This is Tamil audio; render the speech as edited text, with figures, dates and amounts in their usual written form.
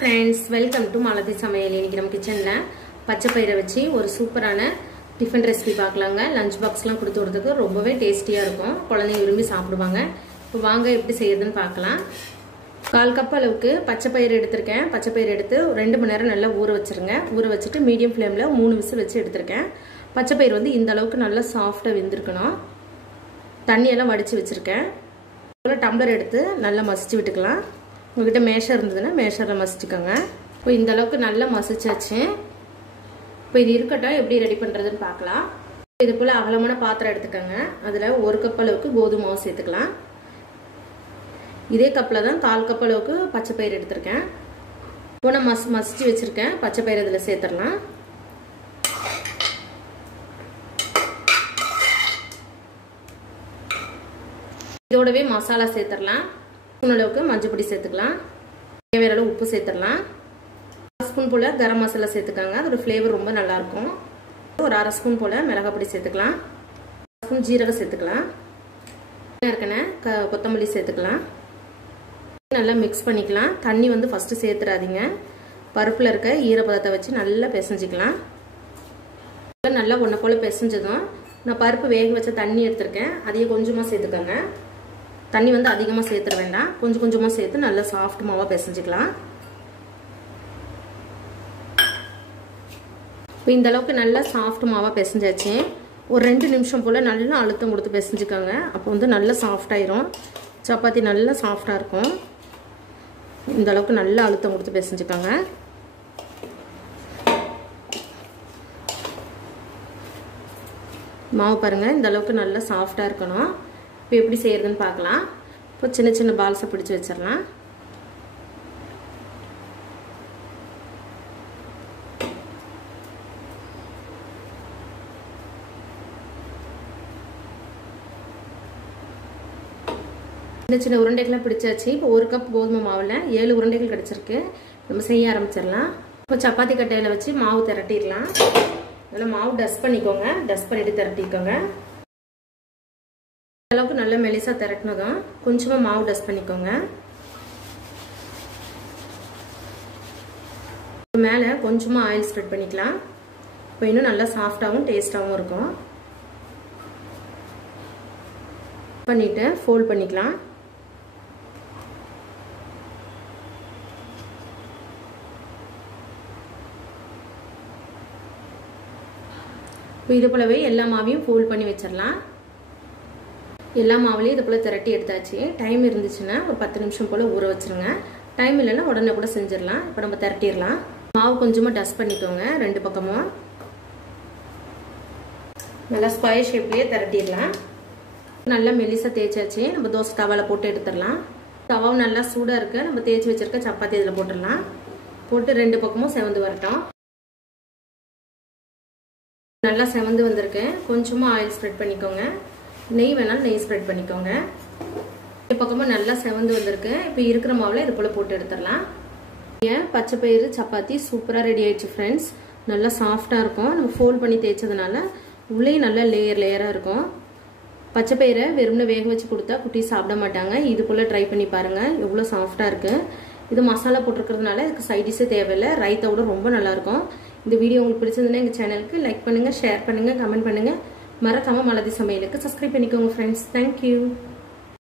friends, welcome to malathi samayal. இன்னைக்கு நம்ம கிச்சன்ல பச்சை பயிரை வச்சு ஒரு சூப்பரான டிஃபன் ரெசிபி பார்க்கலாங்க. லஞ்ச் பாக்ஸ்லாம் கொடுத்து வரதுக்கு ரொம்பவே டேஸ்டியா இருக்கும். குழந்தைங்க விரும்பி சாப்பிடுவாங்க. இப்போ வாங்க எப்படி செய்யறதுன்னு பார்க்கலாம். 1/4 கப் அளவுக்கு பச்சை பயிறு எடுத்துர்க்கேன். பச்சை பயிறு எடுத்து 2 மணி நேரம் நல்லா ஊற வச்சிருங்க. ஊற வச்சிட்டு மீடியம் ஃப்ளேம்ல 3 விசில் வச்சு எடுத்துர்க்கேன். பச்சை பயிறு வந்து இந்த அளவுக்கு நல்லா சாஃப்ட்டா வெந்திருக்கணும். தண்ணி எல்லாம் வடிச்சு வச்சிருக்கேன். ஒரு டம்ளர் எடுத்து நல்லா மசிச்சு விட்டுக்கலாம். உங்ககிட்ட மேஷர் இருந்ததுன்னா மேஷர்ல மசிச்சுக்கோங்க. இப்போ இந்த அளவுக்கு நல்லா மசிச்சாச்சு. இப்போ இது இருக்கட்டும், எப்படி ரெடி பண்றதுன்னு பார்க்கலாம். இது போல அகலமான பாத்திரம் எடுத்துக்கோங்க. அதுல 1 கப் அளவுக்கு கோதுமை மாவு சேர்த்துக்கலாம். இதே கப்ல தான் 1/4 கப் அளவுக்கு பச்சை பயிறு எடுத்திருக்கேன். இப்போ நான் மசிச்சு வச்சிருக்கேன் பச்சை பயிறு இதுல சேர்த்துடலாம். இதோடவே மசாலா சேர்த்துடலாம். ஸ்பூன் அளவுக்கு மஞ்சள் பொடி சேர்த்துக்கலாம். தேவையான அளவு உப்பு சேர்த்துடலாம். 1 ஸ்பூன் போல கரம் மசாலா சேர்த்துக்காங்க. அதோட ஃப்ளேவர் ரொம்ப நல்லா இருக்கும். ஒரு 1/2 ஸ்பூன் போல மிளகாய் பொடி சேர்த்துக்கலாம். 1 ஸ்பூன் ஜீரகம் சேர்த்துக்கலாம். இருக்கனே கொத்தமல்லி சேர்த்துக்கலாம். நல்லா மிக்ஸ் பண்ணிக்கலாம். தண்ணி வந்து ஃபர்ஸ்ட் சேர்த்துறாதீங்க. பருப்புல இருக்க ஈரப்பதத்தை வச்சு நல்லா பிசைஞ்சிக்கலாம். நல்லா ஒன்ன போல பிசைஞ்சதும் நான் பருப்பு வேக வச்ச தண்ணி எடுத்திருக்கேன். அதையே கொஞ்சமா சேர்த்துக்கோங்க. தண்ணி வந்து அதிகமா சேர்த்துற வேண்டாம். கொஞ்சம் கொஞ்சமா சேர்த்து நல்லா சாஃப்ட் மாவா பிசைஞ்சிக்கலாம். இப்போ இந்த அளவுக்கு நல்லா சாஃப்ட் மாவா பிசைஞ்சாச்சு. ஒரு 2 நிமிஷம் போல நல்லா அழுத்தம் கொடுத்து பிசைஞ்சுக்கோங்க. அப்போ வந்து நல்லா சாஃப்ட் ஆயிரும். சப்பாத்தி நல்லா சாஃப்டா இருக்கும். இந்த அளவுக்கு நல்லா அழுத்தம் கொடுத்து பிசைஞ்சுக்கோங்க. மாவு பாருங்க, இந்த அளவுக்கு நல்லா சாஃப்டா இருக்கணும். இப்போ எப்படி செய்யறதுன்னு பார்க்கலாம். இப்போ சின்ன சின்ன பால்ஸை பிடிச்சு வச்சிடலாம். சின்ன சின்ன உருண்டைகள்லாம் பிடிச்சாச்சு. இப்போ 1 கப் கோதுமை மாவுல 7 உருண்டைகள் கிடைச்சிருக்கு. நம்ம செய்ய ஆரம்பிச்சிடலாம். இப்போ சப்பாத்தி கட்டையில வச்சு மாவு திரட்டிடலாம். நல்லா மாவு டஸ்ட் பண்ணிக்கோங்க. டஸ்ட் பண்ணிட்டு திரட்டிக்கோங்க. அளவுக்கு நல்ல மெலிசா திரட்டினதும் கொஞ்சமா மாவு டஸ்ட் பண்ணிக்கோங்க. மேல கொஞ்சமா ஆயில் ஸ்ப்ரெட் பண்ணிக்கலாம். இப்போ இன்னும் நல்லா சாஃப்டாவும் டேஸ்டாவும் இருக்கும். பண்ணிட்டு ஃபோல்ட் பண்ணிக்கலாம். இது போலவே எல்லா மாவையும் ஃபோல்ட் பண்ணி வச்சிடலாம். எல்லா மாவுலையும் இது போல திரட்டி எடுத்தாச்சு. டைம் இருந்துச்சுன்னா ஒரு 10 நிமிஷம் போல ஊற வச்சிருங்க. டைம் இல்லைன்னா உடனே கூட செஞ்சிடலாம். இப்போ நம்ம திரட்டிடலாம். மாவு கொஞ்சமா டஸ்ட் பண்ணிக்கோங்க. 2 பக்கமும் நல்லா ஸ்கொயர் ஷேப்லயே திரட்டிடலாம். நல்லா மெலிசா தேய்ச்சாச்சு. நம்ம தோசை தவால போட்டு எடுத்துடலாம். தவாவும் நல்லா சூடா இருக்கு. நம்ம தேய்ச்சி வச்சிருக்க சப்பாத்தி இதுல போட்டுடலாம். போட்டு 2 பக்கமும் செவந்து வரட்டும். நல்லா செவந்து வந்திருக்கு. கொஞ்சமா ஆயில் ஸ்ப்ரெட் பண்ணிக்கோங்க. நெய் வேணாலும் நெய் ஸ்ப்ரெட் பண்ணிக்கோங்க. இந்த பக்கமும் நல்லா செவந்து வந்திருக்கு. இப்போ இருக்கிற மாவுல இது போல போட்டு எடுத்துடலாம். பச்சை பயிறு சப்பாத்தி சூப்பரா ரெடி ஆயிடுச்சு ஃப்ரெண்ட்ஸ். நல்லா சாஃப்டா இருக்கும். நம்ம ஃபோல்ட் பண்ணி தேய்ச்சதுனால உள்ளே நல்லா லேயரா இருக்கும். பச்சை பயிரை வெறும்னு வேக வச்சு கொடுத்தா குட்டி சாப்பிட மாட்டாங்க. இது போல ட்ரை பண்ணி பாருங்க. எவ்வளவு சாஃப்டா இருக்கு. இது மசாலா போட்டிருக்கிறதுனால இதுக்கு சைட் டிஷ்ஷே தேவையில்லை. ரைத்தாவோட ரொம்ப நல்லா இருக்கும். இந்த வீடியோ உங்களுக்கு பிடிச்சிருந்தா எங்க சேனலுக்கு லைக் பண்ணுங்க, ஷேர் பண்ணுங்க, கமெண்ட் பண்ணுங்க. மறக்காம malathi samayalக்கு சப்ஸ்கிரைப் பண்ணிக்கோங்க ஃப்ரெண்ட்ஸ். தேங்க்யூ.